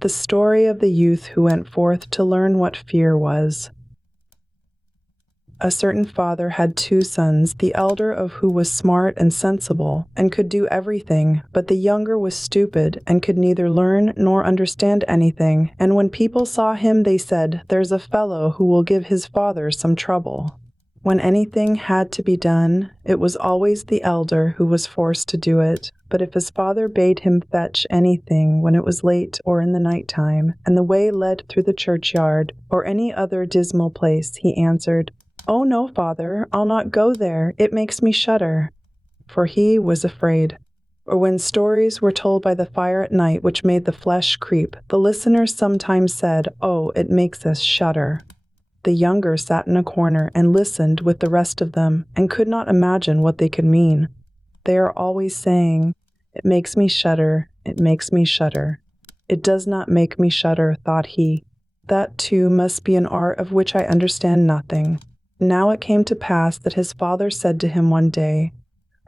The story of the youth who went forth to learn what fear was. A certain father had 2 sons, the elder of who was smart and sensible, and could do everything, but the younger was stupid, and could neither learn nor understand anything, and when people saw him they said, "There's a fellow who will give his father some trouble." When anything had to be done, it was always the elder who was forced to do it, but if his father bade him fetch anything when it was late or in the night time, and the way led through the churchyard, or any other dismal place, he answered, "Oh no, father, I'll not go there, it makes me shudder," for he was afraid. Or when stories were told by the fire at night which made the flesh creep, the listeners sometimes said, "Oh, it makes us shudder." The younger sat in a corner and listened with the rest of them, and could not imagine what they could mean. They are always saying, "It makes me shudder, it makes me shudder." "It does not make me shudder," thought he. "That too must be an art of which I understand nothing." Now it came to pass that his father said to him one day,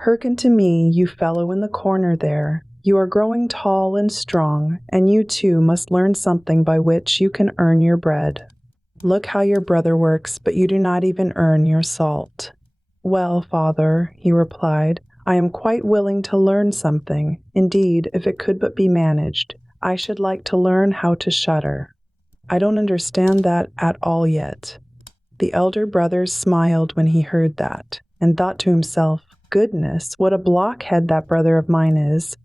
"Hearken to me, you fellow in the corner there. You are growing tall and strong, and you too must learn something by which you can earn your bread. Look how your brother works, but you do not even earn your salt." "Well, father," he replied, "I am quite willing to learn something. Indeed, if it could but be managed, I should like to learn how to shudder. I don't understand that at all yet." The elder brother smiled when he heard that, and thought to himself, "Goodness, what a blockhead that brother of mine is.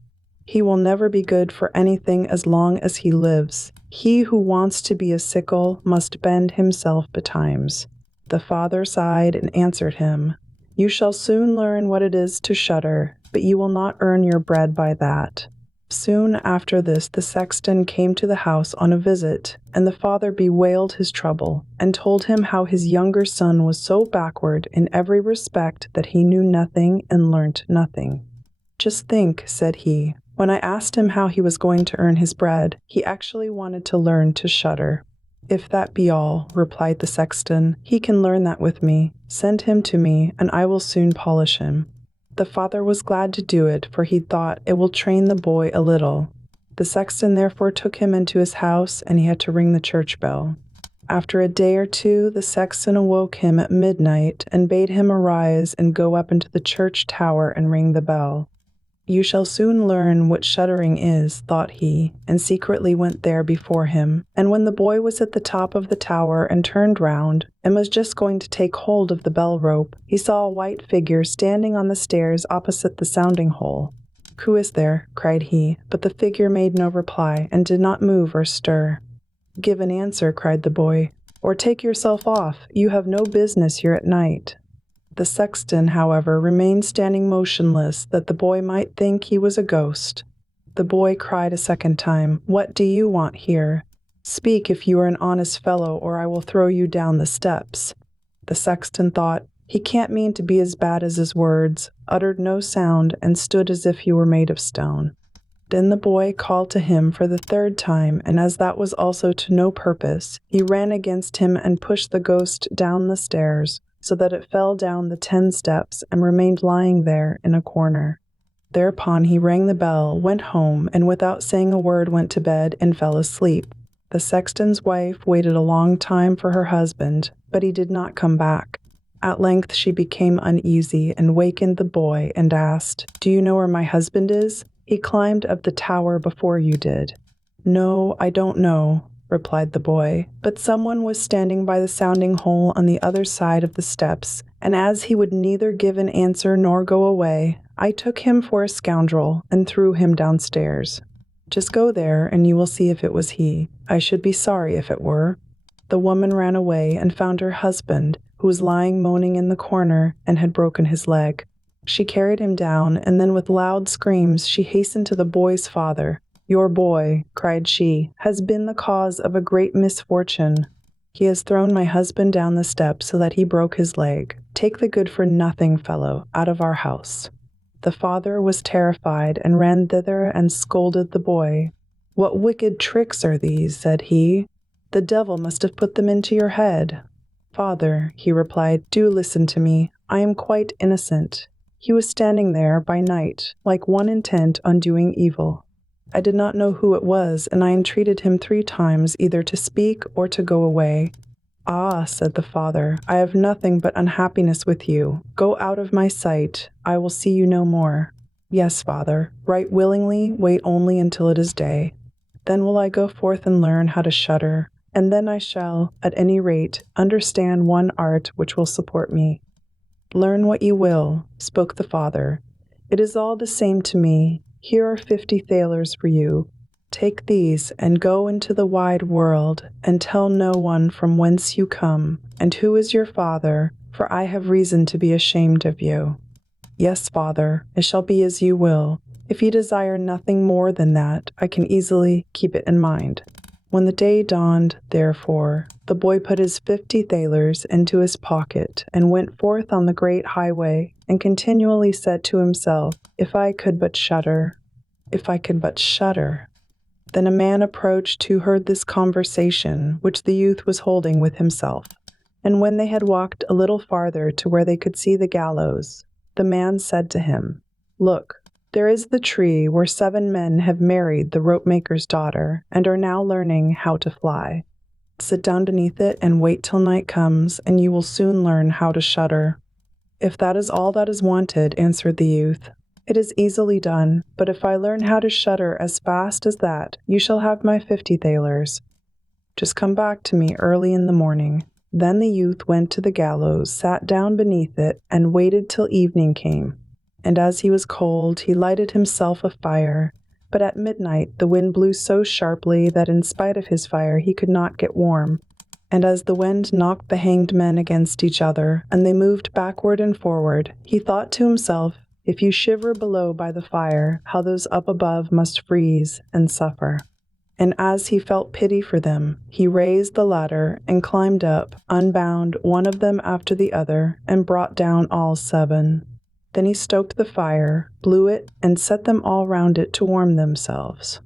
He will never be good for anything as long as he lives. He who wants to be a sickle must bend himself betimes." The father sighed and answered him, "You shall soon learn what it is to shudder, but you will not earn your bread by that." Soon after this the sexton came to the house on a visit, and the father bewailed his trouble, and told him how his younger son was so backward in every respect that he knew nothing and learnt nothing. "Just think," said he, "when I asked him how he was going to earn his bread, he actually wanted to learn to shudder." "If that be all," replied the sexton, "he can learn that with me. Send him to me, and I will soon polish him." The father was glad to do it, for he thought, "It will train the boy a little." The sexton therefore took him into his house, and he had to ring the church bell. After a day or two, the sexton awoke him at midnight, and bade him arise and go up into the church tower and ring the bell. "You shall soon learn what shuddering is," thought he, and secretly went there before him. And when the boy was at the top of the tower and turned round, and was just going to take hold of the bell rope, he saw a white figure standing on the stairs opposite the sounding hole. "Who is there?" cried he, but the figure made no reply, and did not move or stir. "Give an answer," cried the boy, "or take yourself off. You have no business here at night." The sexton, however, remained standing motionless, that the boy might think he was a ghost. The boy cried a second time, "What do you want here? Speak if you are an honest fellow, or I will throw you down the steps." The sexton thought, "He can't mean to be as bad as his words," uttered no sound, and stood as if he were made of stone. Then the boy called to him for the 3rd time, and as that was also to no purpose, he ran against him and pushed the ghost down the stairs, so that it fell down the 10 steps and remained lying there in a corner. Thereupon he rang the bell, went home, and without saying a word went to bed and fell asleep. The sexton's wife waited a long time for her husband, but he did not come back. At length she became uneasy and wakened the boy and asked, "Do you know where my husband is? He climbed up the tower before you did." "No, I don't know," replied the boy, "but someone was standing by the sounding hole on the other side of the steps, and as he would neither give an answer nor go away, I took him for a scoundrel and threw him downstairs. Just go there, and you will see if it was he. I should be sorry if it were." The woman ran away and found her husband, who was lying moaning in the corner and had broken his leg. She carried him down, and then with loud screams she hastened to the boy's father. "Your boy," cried she, "has been the cause of a great misfortune. He has thrown my husband down the steps so that he broke his leg. Take the good-for-nothing fellow out of our house." The father was terrified and ran thither and scolded the boy. "What wicked tricks are these?" said he. "The devil must have put them into your head." "Father," he replied, "do listen to me. I am quite innocent. He was standing there by night, like one intent on doing evil. I did not know who it was, and I entreated him 3 times either to speak or to go away. Ah, said the father, I have nothing but unhappiness with you. Go out of my sight. I will see you no more. Yes, father, right willingly, wait only until it is day. Then will I go forth and learn how to shudder, and then I shall, at any rate, understand one art which will support me. Learn what you will, spoke the father. It is all the same to me. Here are 50 thalers for you. Take these and go into the wide world, and tell no one from whence you come, and who is your father, for I have reason to be ashamed of you. Yes, father, it shall be as you will. If you desire nothing more than that, I can easily keep it in mind. When the day dawned, therefore, the boy put his 50 thalers into his pocket and went forth on the great highway, and continually said to himself, If I could but shudder, if I could but shudder. Then a man approached who heard this conversation which the youth was holding with himself. And when they had walked a little farther to where they could see the gallows, the man said to him, Look, there is the tree where 7 men have married the rope-maker's daughter and are now learning how to fly. Sit down beneath it and wait till night comes, and you will soon learn how to shudder. If that is all that is wanted, answered the youth, it is easily done, but if I learn how to shudder as fast as that, you shall have my 50 thalers. Just come back to me early in the morning. Then the youth went to the gallows, sat down beneath it, and waited till evening came. And as he was cold, he lighted himself a fire. But at midnight the wind blew so sharply that in spite of his fire he could not get warm. And as the wind knocked the hanged men against each other, and they moved backward and forward, he thought to himself, If you shiver below by the fire, how those up above must freeze and suffer. And as he felt pity for them, he raised the ladder and climbed up, unbound one of them after the other, and brought down all 7. Then he stoked the fire, blew it, and set them all round it to warm themselves.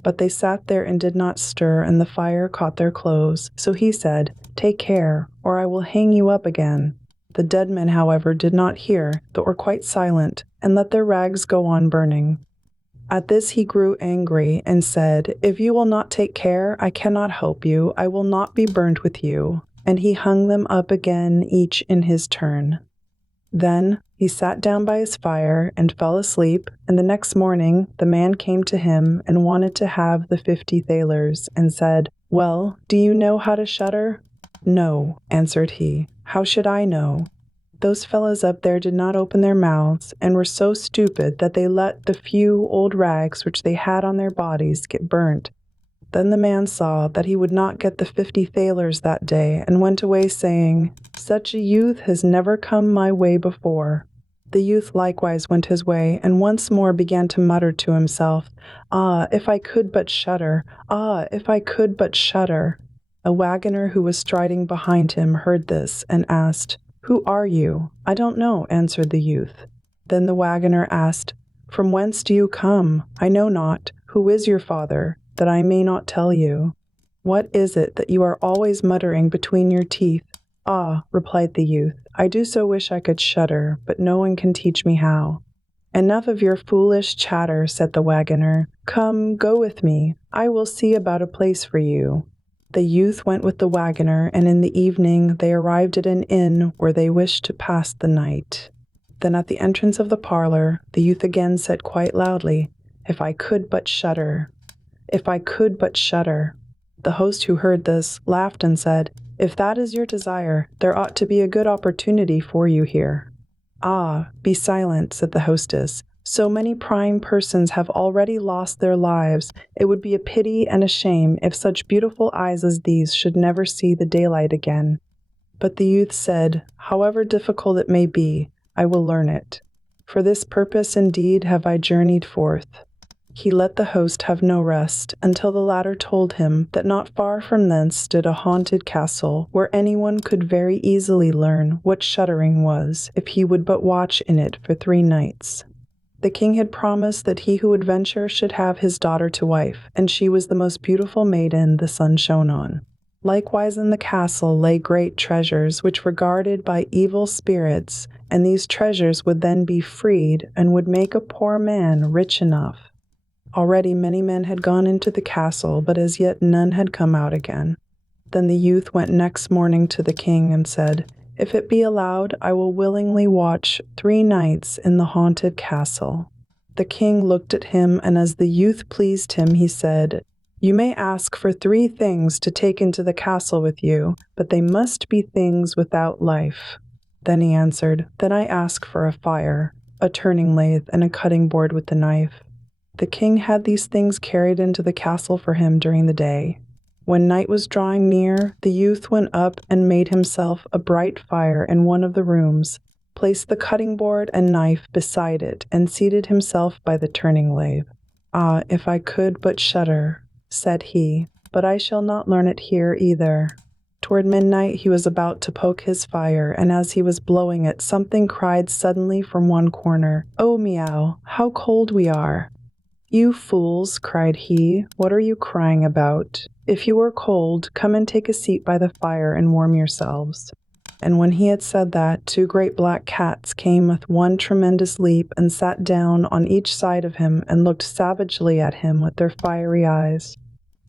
But they sat there and did not stir, and the fire caught their clothes. So he said, Take care, or I will hang you up again. The dead men, however, did not hear, but were quite silent, and let their rags go on burning. At this he grew angry, and said, If you will not take care, I cannot help you. I will not be burned with you. And he hung them up again, each in his turn. Then he sat down by his fire and fell asleep, and the next morning the man came to him and wanted to have the 50 thalers, and said, Well, do you know how to shudder? No, answered he. How should I know? Those fellows up there did not open their mouths, and were so stupid that they let the few old rags which they had on their bodies get burnt. Then the man saw that he would not get the 50 thalers that day, and went away saying, Such a youth has never come my way before. The youth likewise went his way, and once more began to mutter to himself, Ah, if I could but shudder! Ah, if I could but shudder! A wagoner who was striding behind him heard this, and asked, Who are you? I don't know, answered the youth. Then the wagoner asked, From whence do you come? I know not. Who is your father, that I may not tell you? What is it that you are always muttering between your teeth? Ah, replied the youth, I do so wish I could shudder, but no one can teach me how. Enough of your foolish chatter, said the wagoner. Come, go with me. I will see about a place for you. The youth went with the wagoner, and in the evening they arrived at an inn where they wished to pass the night. Then at the entrance of the parlor, the youth again said quite loudly, If I could but shudder! If I could but shudder! The host who heard this laughed and said, If that is your desire, there ought to be a good opportunity for you here. Ah, be silent, said the hostess. So many prime persons have already lost their lives. It would be a pity and a shame if such beautiful eyes as these should never see the daylight again. But the youth said, However difficult it may be, I will learn it. For this purpose indeed have I journeyed forth. He let the host have no rest until the latter told him that not far from thence stood a haunted castle where anyone could very easily learn what shuddering was if he would but watch in it for 3 nights. The king had promised that he who would venture should have his daughter to wife, and she was the most beautiful maiden the sun shone on. Likewise in the castle lay great treasures which were guarded by evil spirits, and these treasures would then be freed and would make a poor man rich enough. Already many men had gone into the castle, but as yet none had come out again. Then the youth went next morning to the king and said, "If it be allowed, I will willingly watch 3 nights in the haunted castle." The king looked at him, and as the youth pleased him, he said, "You may ask for 3 things to take into the castle with you, but they must be things without life." Then he answered, "Then I ask for a fire, a turning lathe, and a cutting board with the knife." The king had these things carried into the castle for him during the day. When night was drawing near, the youth went up and made himself a bright fire in one of the rooms, placed the cutting board and knife beside it, and seated himself by the turning lathe. "Ah, if I could but shudder," said he, "but I shall not learn it here either." Toward midnight he was about to poke his fire, and as he was blowing it, something cried suddenly from one corner, "Oh, meow, how cold we are!" "You fools," cried he, "what are you crying about? If you are cold, come and take a seat by the fire and warm yourselves." And when he had said that, 2 great black cats came with one tremendous leap and sat down on each side of him and looked savagely at him with their fiery eyes.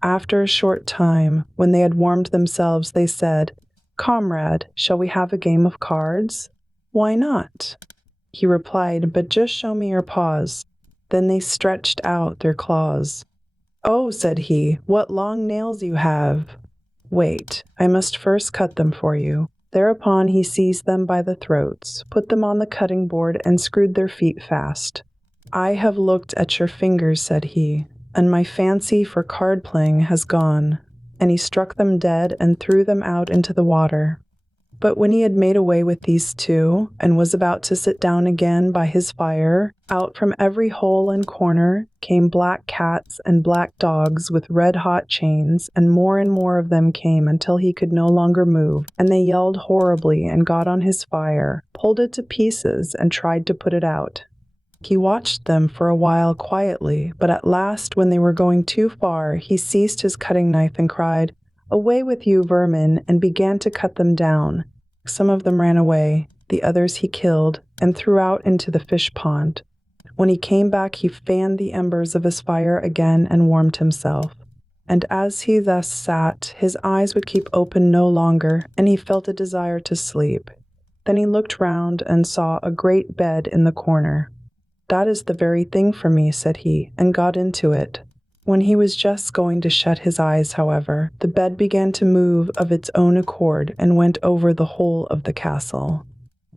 After a short time, when they had warmed themselves, they said, "Comrade, shall we have a game of cards?" "Why not?" He replied, "but just show me your paws." Then they stretched out their claws. "Oh," said he, "what long nails you have!" "Wait, I must first cut them for you." Thereupon he seized them by the throats, put them on the cutting board, and screwed their feet fast. "I have looked at your fingers," said he, "and my fancy for card playing has gone." And he struck them dead and threw them out into the water. But when he had made away with these 2, and was about to sit down again by his fire, out from every hole and corner came black cats and black dogs with red-hot chains, and more of them came until he could no longer move, and they yelled horribly and got on his fire, pulled it to pieces, and tried to put it out. He watched them for a while quietly, but at last, when they were going too far, he seized his cutting knife and cried, "Away with you, vermin," and began to cut them down. Some of them ran away, the others he killed and threw out into the fish pond. When he came back, he fanned the embers of his fire again and warmed himself. And as he thus sat, his eyes would keep open no longer, and he felt a desire to sleep. Then he looked round and saw a great bed in the corner. "That is the very thing for me," said he, and got into it. When he was just going to shut his eyes, however, the bed began to move of its own accord and went over the whole of the castle.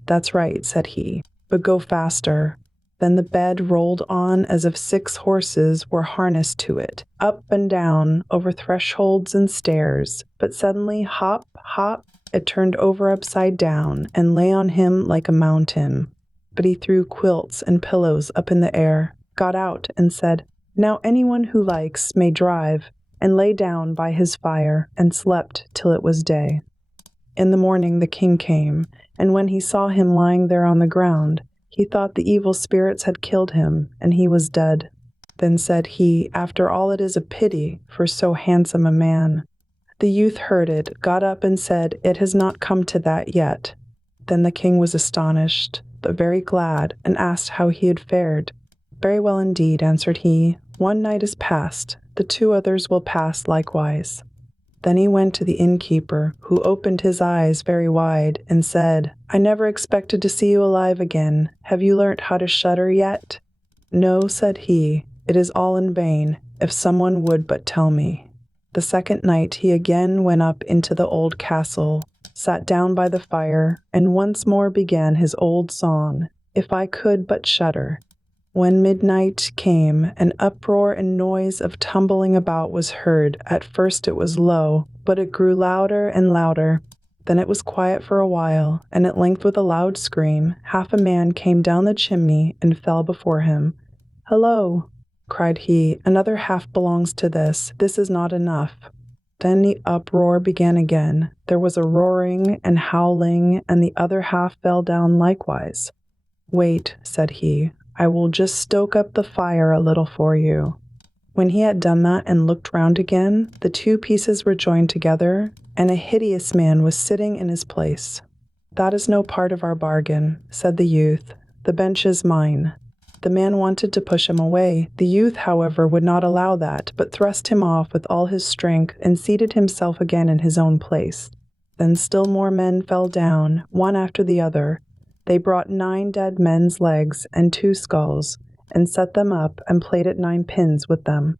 "That's right," said he, "but go faster." Then the bed rolled on as if 6 horses were harnessed to it, up and down, over thresholds and stairs, but suddenly, hop, hop, it turned over upside down and lay on him like a mountain. But he threw quilts and pillows up in the air, got out, and said, "Now anyone who likes may drive," and lay down by his fire and slept till it was day. In the morning the king came, and when he saw him lying there on the ground, he thought the evil spirits had killed him, and he was dead. Then said he, "After all, it is a pity for so handsome a man." The youth heard it, got up and said, "It has not come to that yet." Then the king was astonished, but very glad, and asked how he had fared. "Very well indeed," answered he. "1 night is past, the 2 others will pass likewise." Then he went to the innkeeper, who opened his eyes very wide, and said, "I never expected to see you alive again. Have you learnt how to shudder yet?" "No," said he, "it is all in vain, if someone would but tell me." The second night he again went up into the old castle, sat down by the fire, and once more began his old song, "If I could but shudder." When midnight came, an uproar and noise of tumbling about was heard. At first it was low, but it grew louder and louder. Then it was quiet for a while, and at length with a loud scream, half a man came down the chimney and fell before him. "Hello!" cried he, "another half belongs to this. This is not enough." Then the uproar began again. There was a roaring and howling, and the other half fell down likewise. "Wait," said he, "I will just stoke up the fire a little for you." When he had done that and looked round again, the 2 pieces were joined together, and a hideous man was sitting in his place. "That is no part of our bargain," said the youth. "The bench is mine." The man wanted to push him away. The youth, however, would not allow that, but thrust him off with all his strength and seated himself again in his own place. Then still more men fell down, one after the other. They brought 9 dead men's legs and 2 skulls, and set them up and played at 9 pins with them.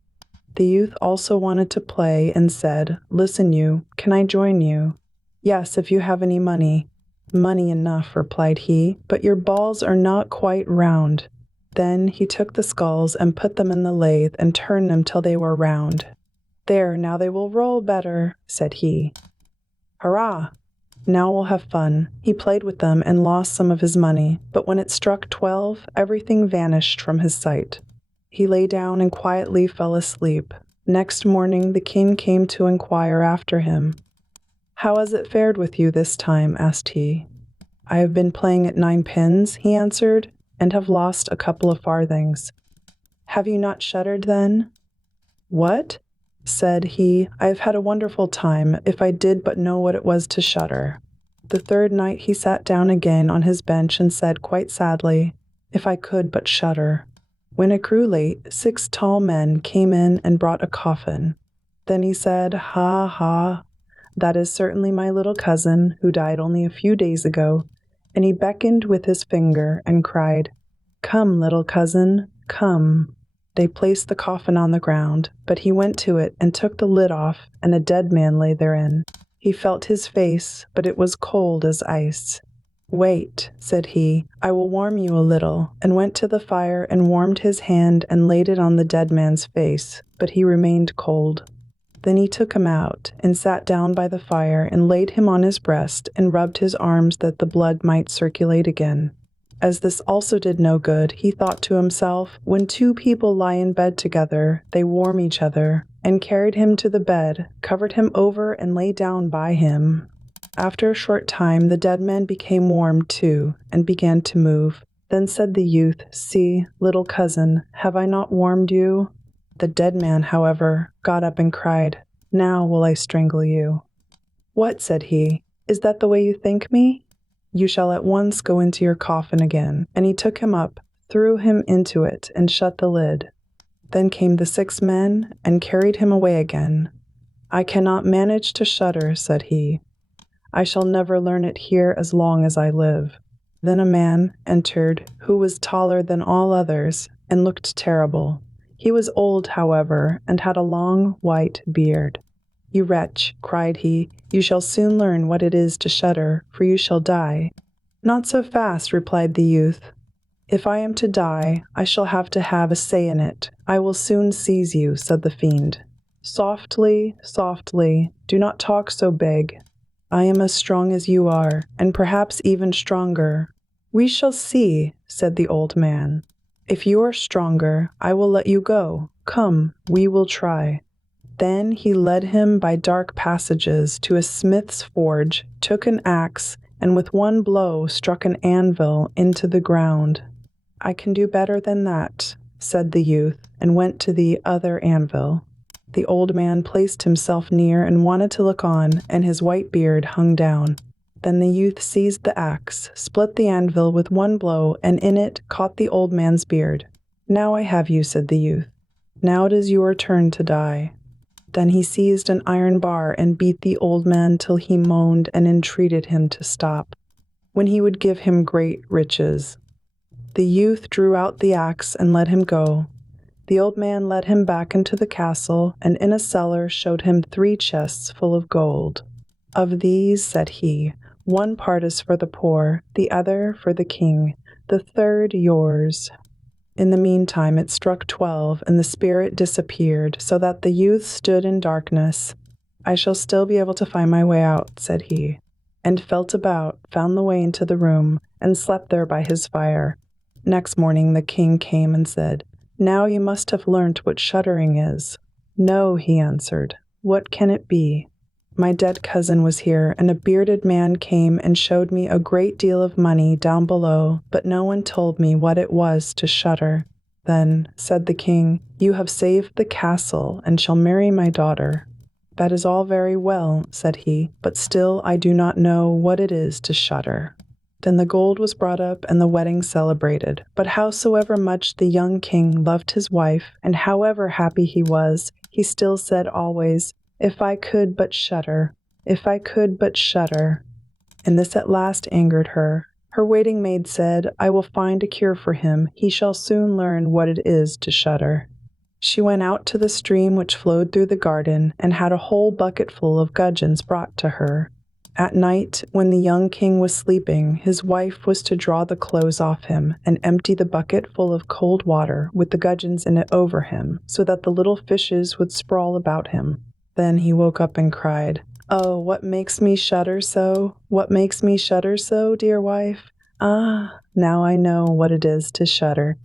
The youth also wanted to play and said, "Listen you, can I join you?" "Yes, if you have any money." "Money enough," replied he, "but your balls are not quite round." Then he took the skulls and put them in the lathe and turned them till they were round. "There, now they will roll better," said he. "Hurrah! Now we'll have fun." He played with them and lost some of his money, but when it struck 12, everything vanished from his sight. He lay down and quietly fell asleep. Next morning the king came to inquire after him. "How has it fared with you this time?" asked he. "I have been playing at 9 pins," he answered, "and have lost a couple of farthings." "Have you not shuddered then?" "What?" said he. "I have had a wonderful time, if I did but know what it was to shudder." The 3rd night he sat down again on his bench and said quite sadly, "If I could but shudder." When it grew late, 6 tall men came in and brought a coffin. Then he said, "Ha, ha, that is certainly my little cousin, who died only a few days ago," and he beckoned with his finger and cried, "Come, little cousin, come." They placed the coffin on the ground, but he went to it and took the lid off, and a dead man lay therein. He felt his face, but it was cold as ice. "Wait," said he, "I will warm you a little," and went to the fire and warmed his hand and laid it on the dead man's face, but he remained cold. Then he took him out, and sat down by the fire, and laid him on his breast, and rubbed his arms that the blood might circulate again. As this also did no good, he thought to himself, "When 2 people lie in bed together, they warm each other," and carried him to the bed, covered him over, and lay down by him. After a short time the dead man became warm too, and began to move. Then said the youth, "See, little cousin, have I not warmed you?" The dead man, however, got up and cried, "Now will I strangle you." "What?" said he. "Is that the way you think me? You shall at once go into your coffin again." And he took him up, threw him into it, and shut the lid. Then came the 6 men, and carried him away again. "I cannot manage to shudder," said he. "I shall never learn it here as long as I live." Then a man entered, who was taller than all others, and looked terrible. He was old, however, and had a long white beard. "You wretch," cried he, "you shall soon learn what it is to shudder, for you shall die." "Not so fast," replied the youth. "If I am to die, I shall have a say in it. I will soon seize you," said the fiend. "Softly, softly, do not talk so big. I am as strong as you are, and perhaps even stronger." "We shall see," said the old man. "If you are stronger, I will let you go. Come, we will try." Then he led him by dark passages to a smith's forge, took an axe, and with one blow struck an anvil into the ground. "I can do better than that," said the youth, and went to the other anvil. The old man placed himself near and wanted to look on, and his white beard hung down. Then the youth seized the axe, split the anvil with one blow, and in it caught the old man's beard. "Now I have you," said the youth. "Now it is your turn to die." Then he seized an iron bar and beat the old man till he moaned and entreated him to stop, when he would give him great riches. The youth drew out the axe and let him go. The old man led him back into the castle, and in a cellar showed him 3 chests full of gold. "Of these," said he, "one part is for the poor, the other for the king, the third yours." In the meantime it struck 12, and the spirit disappeared, so that the youth stood in darkness. "I shall still be able to find my way out," said he, and felt about, found the way into the room, and slept there by his fire. Next morning the king came and said, "Now you must have learnt what shuddering is." "No," he answered. "What can it be?" "My dead cousin was here, and a bearded man came and showed me a great deal of money down below, but no one told me what it was to shudder." "Then," said the king, "you have saved the castle, and shall marry my daughter." "That is all very well," said he, "but still I do not know what it is to shudder." Then the gold was brought up and the wedding celebrated. But howsoever much the young king loved his wife, and however happy he was, he still said always, "If I could but shudder, if I could but shudder." And this at last angered her. Her waiting maid said, "I will find a cure for him. He shall soon learn what it is to shudder." She went out to the stream which flowed through the garden, and had a whole bucketful of gudgeons brought to her. At night, when the young king was sleeping, his wife was to draw the clothes off him, and empty the bucket full of cold water with the gudgeons in it over him, so that the little fishes would sprawl about him. Then he woke up and cried, "Oh, what makes me shudder so? What makes me shudder so, dear wife? Ah, now I know what it is to shudder."